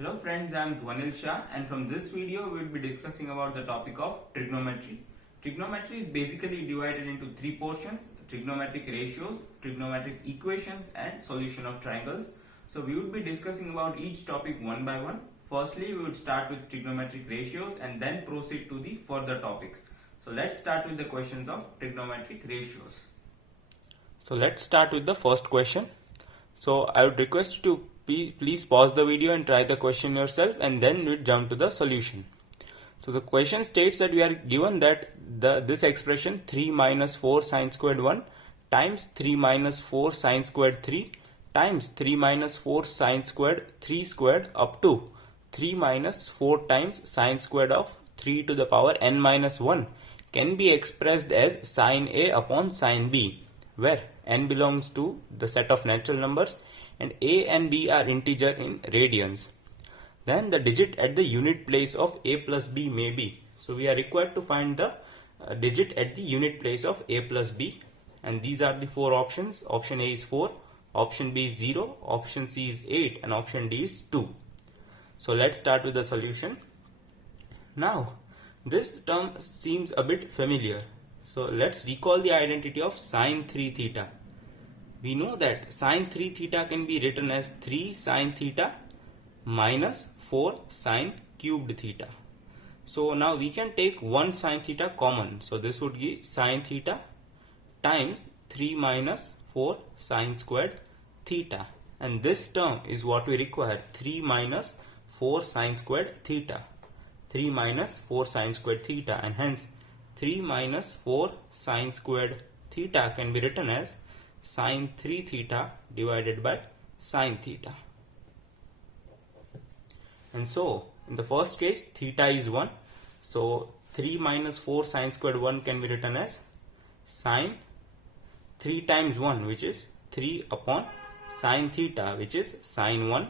Hello friends, I am Dwanil Shah and from this video we will be discussing about the topic of trigonometry. Trigonometry is basically divided into three portions: trigonometric ratios, trigonometric equations and solution of triangles. So we will be discussing about each topic one by one. Firstly, we would start with trigonometric ratios and then proceed to the further topics. So let's start with the questions of trigonometric ratios. So let's start with the first question. So I would request you to please pause the video and try the question yourself, and then we jump to the solution. So the question states that we are given that this expression 3 minus 4 sine squared 1 times 3 minus 4 sine squared 3 times 3 minus 4 sine squared 3 squared up to 3 minus 4 times sine squared of 3 to the power n minus 1 can be expressed as sine A upon sine B, where n belongs to the set of natural numbers and A and B are integer in radians. Then the digit at the unit place of A plus B may be. So we are required to find the digit at the unit place of A plus B, and these are the four options. Option A is 4, option B is 0, option C is 8 and option D is 2. So let's start with the solution. Now this term seems a bit familiar. So let's recall the identity of sine 3 theta. We know that sine 3 theta can be written as 3 sine theta minus 4 sine cubed theta. So now we can take 1 sine theta common. So this would be sine theta times 3 minus 4 sine squared theta. And this term is what we require, 3 minus 4 sine squared theta. 3 minus 4 sine squared theta, and hence 3 minus 4 sine squared theta can be written as sine 3 theta divided by sine theta. And so in the first case theta is 1, so 3 minus 4 sine squared 1 can be written as sine 3 times 1, which is 3 upon sine theta, which is sine 1,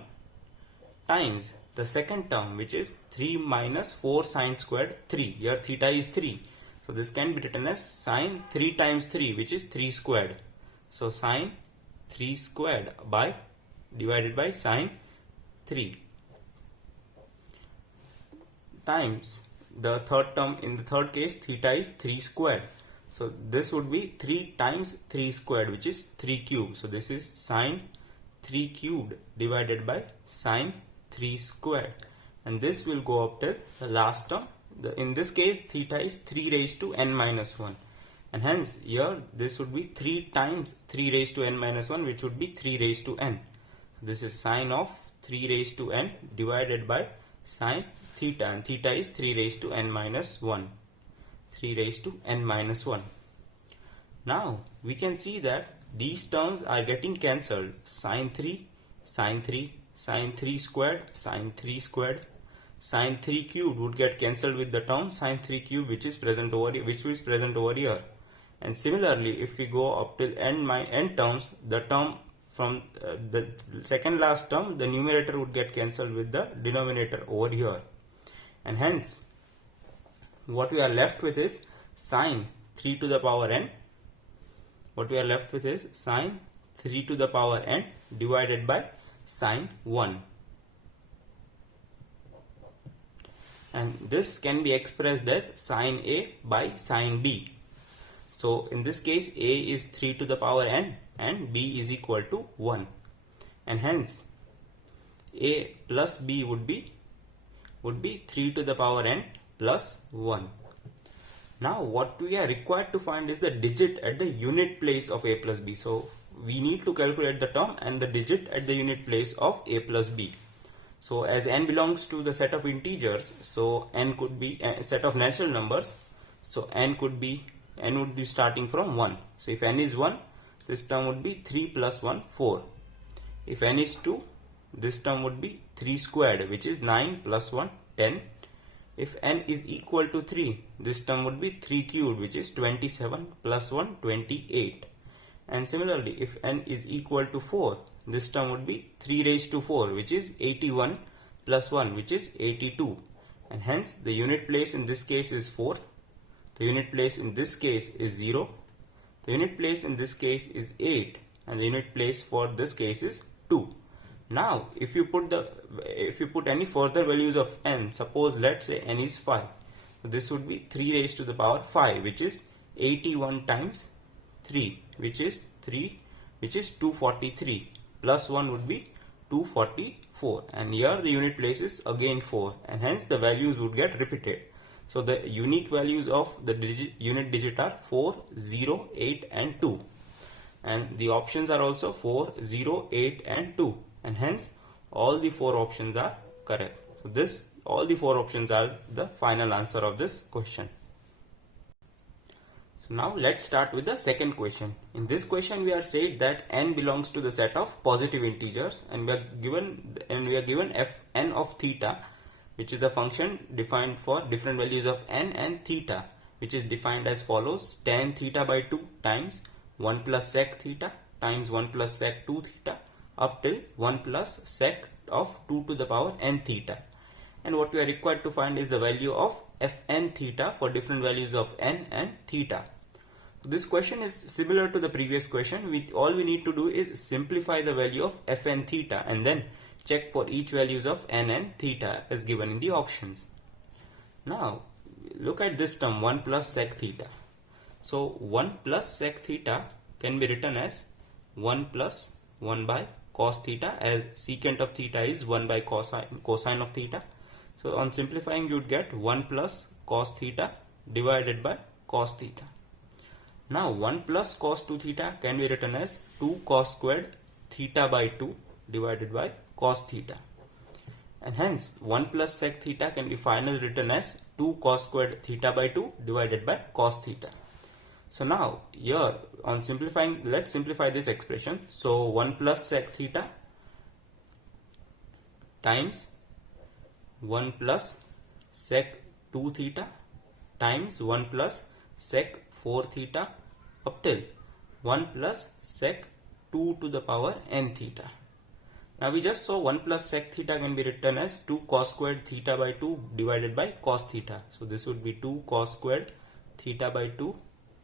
times the second term, which is 3 minus 4 sine squared 3. Here theta is 3, so this can be written as sine 3 times 3, which is 3 squared. So sine 3 squared by divided by sine 3 times the third term. In the third case theta is 3 squared, so this would be 3 times 3 squared, which is 3 cubed. So this is sine 3 cubed divided by sine 3 squared, and this will go up till the last term. In this case theta is 3 raised to n minus 1, and hence here this would be 3 times 3 raised to n minus 1, which would be 3 raised to n. This is sine of 3 raised to n divided by sine theta, and theta is 3 raised to n minus 1. 3 raised to n minus 1. Now we can see that these terms are getting cancelled. Sine 3, sine 3, sine 3 squared, sine 3 squared. Sine 3 cubed would get cancelled with the term sine 3 cubed, which is present over here. And similarly, if we go up till n terms, the term from the second last term, the numerator would get cancelled with the denominator over here. And hence, what we are left with is sine 3 to the power n. What we are left with is sine 3 to the power n divided by sine 1. And this can be expressed as sine A by sine B. So in this case A is 3 to the power n and B is equal to 1, and hence A plus B would be 3 to the power n plus 1. Now what we are required to find is the digit at the unit place of A plus B. So we need to calculate the term and the digit at the unit place of A plus B. So as n belongs to the set of integers, so n could be a set of natural numbers, so n would be starting from 1. So if n is 1, this term would be 3 plus 1, 4. If n is 2, this term would be 3 squared, which is 9 plus 1, 10. If n is equal to 3, this term would be 3 cubed, which is 27 plus 1, 28. And similarly, if n is equal to 4, this term would be 3 raised to 4, which is 81 plus 1, which is 82. And hence the unit place in this case is 4. The unit place in this case is 0. The unit place in this case is 8. And the unit place for this case is 2. Now, if you put any further values of n, suppose let's say n is 5. So this would be 3 raised to the power 5, which is 81 times 3, which is 243, plus 1 would be 244, and here the unit place is again 4, and hence the values would get repeated. So the unique values of the unit digit are 4, 0, 8 and 2, and the options are also 4, 0, 8 and 2, and hence all the 4 options are correct. So all the 4 options are the final answer of this question. So now let's start with the second question. In this question we are said that n belongs to the set of positive integers, and we are given fn of theta, which is a function defined for different values of n and theta, which is defined as follows: tan theta by 2 times 1 plus sec theta times 1 plus sec 2 theta up till 1 plus sec of 2 to the power n theta. And what we are required to find is the value of fn theta for different values of n and theta. This question is similar to the previous question. All we need to do is simplify the value of fn theta and then check for each values of n and theta as given in the options. Now look at this term 1 plus sec theta. So 1 plus sec theta can be written as 1 plus 1 by cos theta, as secant of theta is 1 by cosine of theta. So on simplifying you would get 1 plus cos theta divided by cos theta. Now 1 plus cos 2 theta can be written as 2 cos squared theta by 2 divided by cos theta. And hence 1 plus sec theta can be finally written as 2 cos squared theta by 2 divided by cos theta. So now here on simplifying, let's simplify this expression. So 1 plus sec theta times 1 plus sec 2 theta times 1 plus sec 4 theta up till 1 plus sec 2 to the power n theta. Now we just saw 1 plus sec theta can be written as 2 cos squared theta by 2 divided by cos theta. So this would be 2 cos squared theta by 2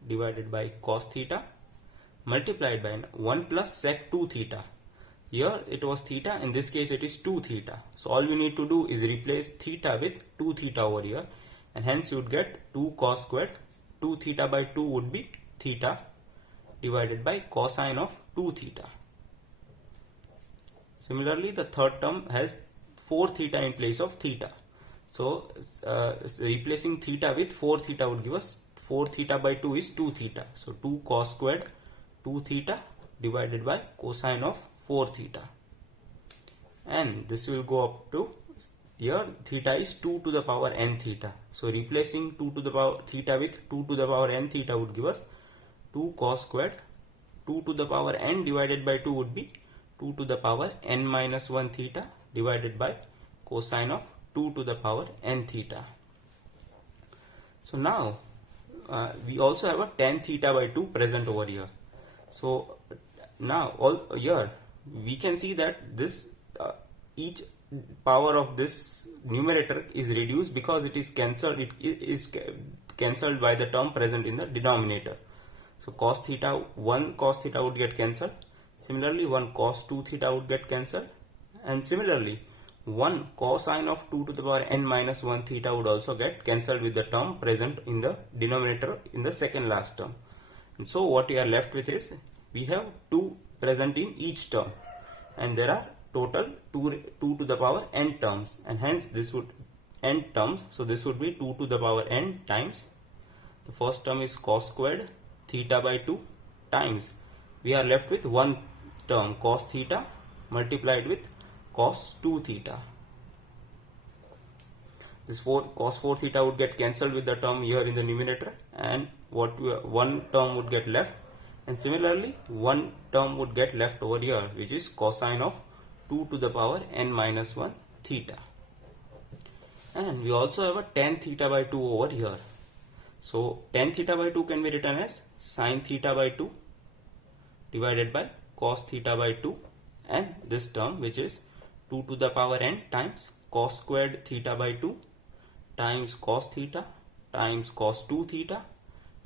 divided by cos theta multiplied by 1 plus sec 2 theta. Here it was theta, in this case it is 2 theta. So all you need to do is replace theta with 2 theta over here, and hence you would get 2 cos squared 2 theta by 2 would be theta divided by cosine of 2 theta. Similarly, the third term has 4 theta in place of theta. So replacing theta with 4 theta would give us 4 theta by 2 is 2 theta. So 2 cos squared 2 theta divided by cosine of 4 theta. And this will go up to, here theta is 2 to the power n theta. So replacing 2 to the power theta with 2 to the power n theta would give us 2 cos squared 2 to the power n divided by 2 would be 2 to the power n minus 1 theta divided by cosine of 2 to the power n theta. So now we also have a tan theta by 2 present over here. So now here we can see that this each power of this numerator is reduced because it is cancelled. It is cancelled by the term present in the denominator. So cos theta, 1 cos theta would get cancelled. Similarly 1 cos 2 theta would get cancelled, and similarly 1 cosine of 2 to the power n minus 1 theta would also get cancelled with the term present in the denominator in the second last term. And so what we are left with is we have 2 present in each term, and there are total 2 to the power n terms, and hence this would n terms. So this would be 2 to the power n times the first term is cos squared theta by 2 times we are left with one term cos theta multiplied with cos 2 theta. This cos 4 theta would get cancelled with the term here in the numerator, and one term would get left, and similarly one term would get left over here, which is cosine of 2 to the power n minus 1 theta. And we also have a tan theta by 2 over here. So tan theta by 2 can be written as sin theta by 2 divided by cos theta by 2, and this term, which is 2 to the power n times cos squared theta by 2 times cos theta times cos 2 theta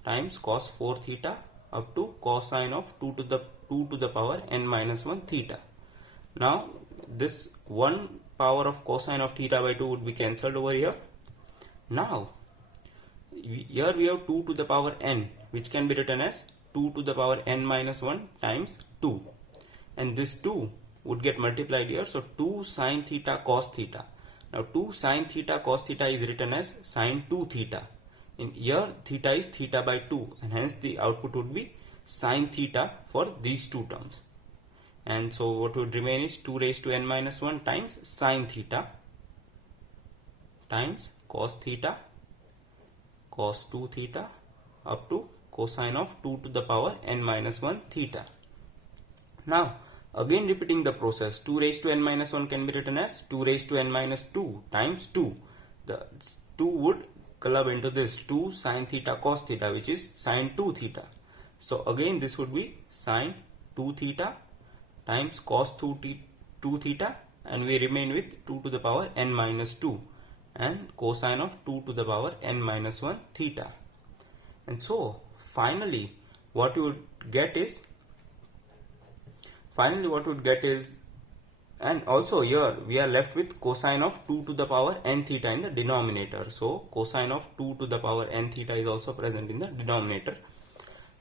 times cos 4 theta up to cosine of 2 to the power n minus 1 theta. Now this 1 power of cosine of theta by 2 would be cancelled over here. Now here we have 2 to the power n, which can be written as 2 to the power n minus 1 times 2, and this 2 would get multiplied here, so 2 sine theta cos theta. Now 2 sine theta cos theta is written as sine 2 theta. In here theta is theta by 2, and hence the output would be sine theta for these two terms. And so what would remain is 2 raised to n minus 1 times sine theta times cos theta cos 2 theta up to cosine of 2 to the power n minus 1 theta. Now again repeating the process, 2 raised to n minus 1 can be written as 2 raised to n minus 2 times 2. The 2 would club into this 2 sine theta cos theta, which is sine 2 theta. So again this would be sine 2 theta times cos 2 theta, and we remain with 2 to the power n minus 2 and cosine of 2 to the power n minus 1 theta. And so finally what you would get is, and also here we are left with cosine of 2 to the power n theta in the denominator. So cosine of 2 to the power n theta is also present in the denominator,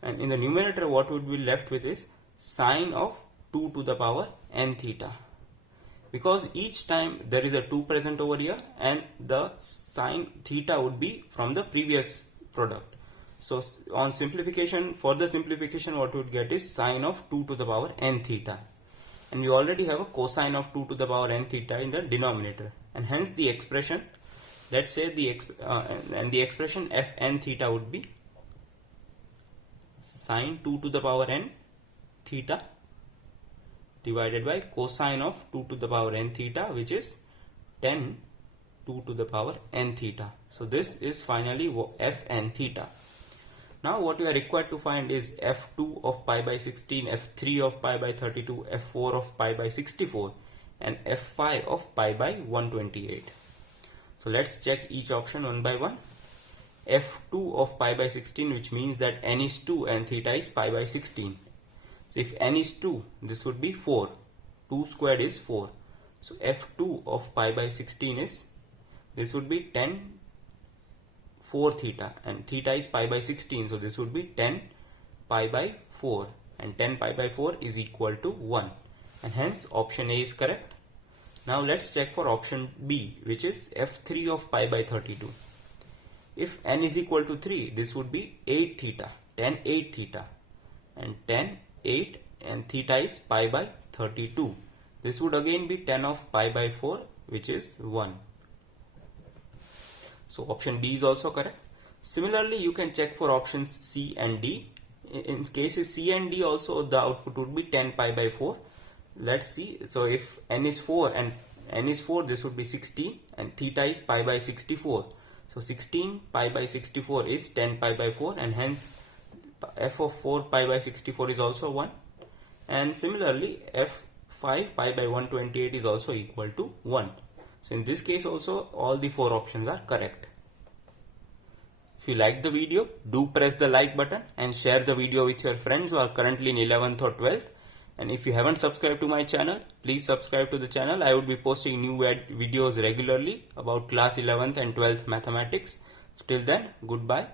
and in the numerator what would be left with is sine of 2 to the power n theta, because each time there is a 2 present over here and the sine theta would be from the previous product. So on simplification, further simplification, what we would get is sine of 2 to the power n theta, and we already have a cosine of 2 to the power n theta in the denominator, and hence the expression, let's say the expression f n theta would be sine 2 to the power n theta divided by cosine of 2 to the power n theta, which is 10 2 to the power n theta. So this is finally f n theta. Now what we are required to find is f2 of pi by 16, f3 of pi by 32, f4 of pi by 64, and f5 of pi by 128. So let's check each option one by one. f2 of pi by 16, which means that n is 2 and theta is pi by 16. So if n is 2, this would be 4. 2 squared is 4. So f2 of pi by 16 is, this would be 10 4 theta, and theta is pi by 16, so this would be 10 pi by 4, and 10 pi by 4 is equal to 1, and hence option A is correct. Now let's check for option B, which is f3 of pi by 32. If n is equal to 3, this would be 8 theta, 10 8 theta, and 10 8, and theta is pi by 32. This would again be 10 of pi by 4, which is 1. So option B is also correct. Similarly, you can check for options C and D. In cases C and D also, the output would be 10 pi by 4. Let's see. So if n is 4 and n is 4, this would be 16, and theta is pi by 64. So 16 pi by 64 is 10 pi by 4, and hence f of 4 pi by 64 is also 1. And similarly, f5 pi by 128 is also equal to 1. So in this case also all the 4 options are correct. If you like the video, do press the like button and share the video with your friends who are currently in 11th or 12th. And if you haven't subscribed to my channel, please subscribe to the channel. I would be posting new videos regularly about class 11th and 12th mathematics. So till then, goodbye.